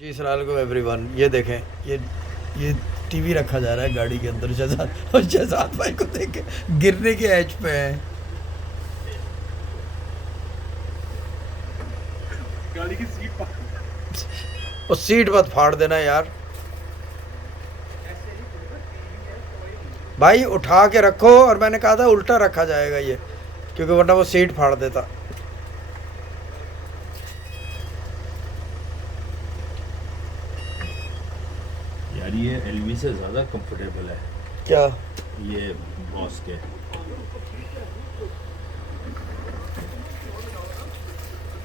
जी अस्सलाम वालेकुम एवरीवन। ये देखें, ये टीवी रखा जा रहा है गाड़ी के अंदर। शहजाद और शहजाद भाई को देखे गिरने के एज पे हैं। गाड़ी की सीट और सीट मत फाड़ देना यार भाई, उठा के रखो। और मैंने कहा था उल्टा रखा जाएगा ये, क्योंकि वरना वो सीट फाड़ देता। यार ये एलवी से ज़्यादा कंफर्टेबल है क्या ये बॉस के।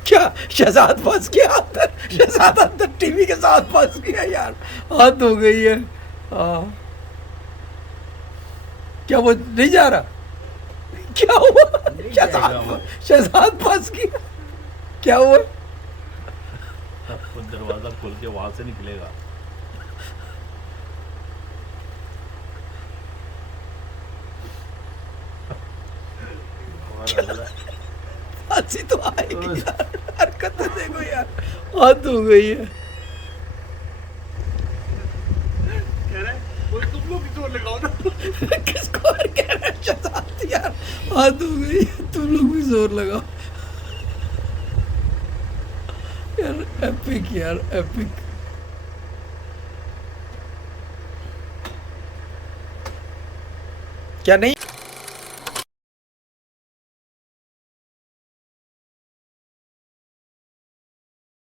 क्या शहजाद फंस गया अंदर? शहजाद अंदर टीवी के साथ फंस गया यार, हद हो गई है। हाँ, क्या वो नहीं जा रहा? क्या हुआ? शहजाद फंस गया। क्या हुआ? वो दरवाज़ा खोल के वहाँ से निकलेगा। हंसी तो आएगी यार, हरकतें देखो यार, हद हो गई है। कह रहा है वो तुम लोग भी जोर लगाओ ना। किसको और कह रहा है शहजाद यार, हद हो गई है, तुम लोग भी जोर लगाओ यार। एपिक यार, एपिक। क्या नहीं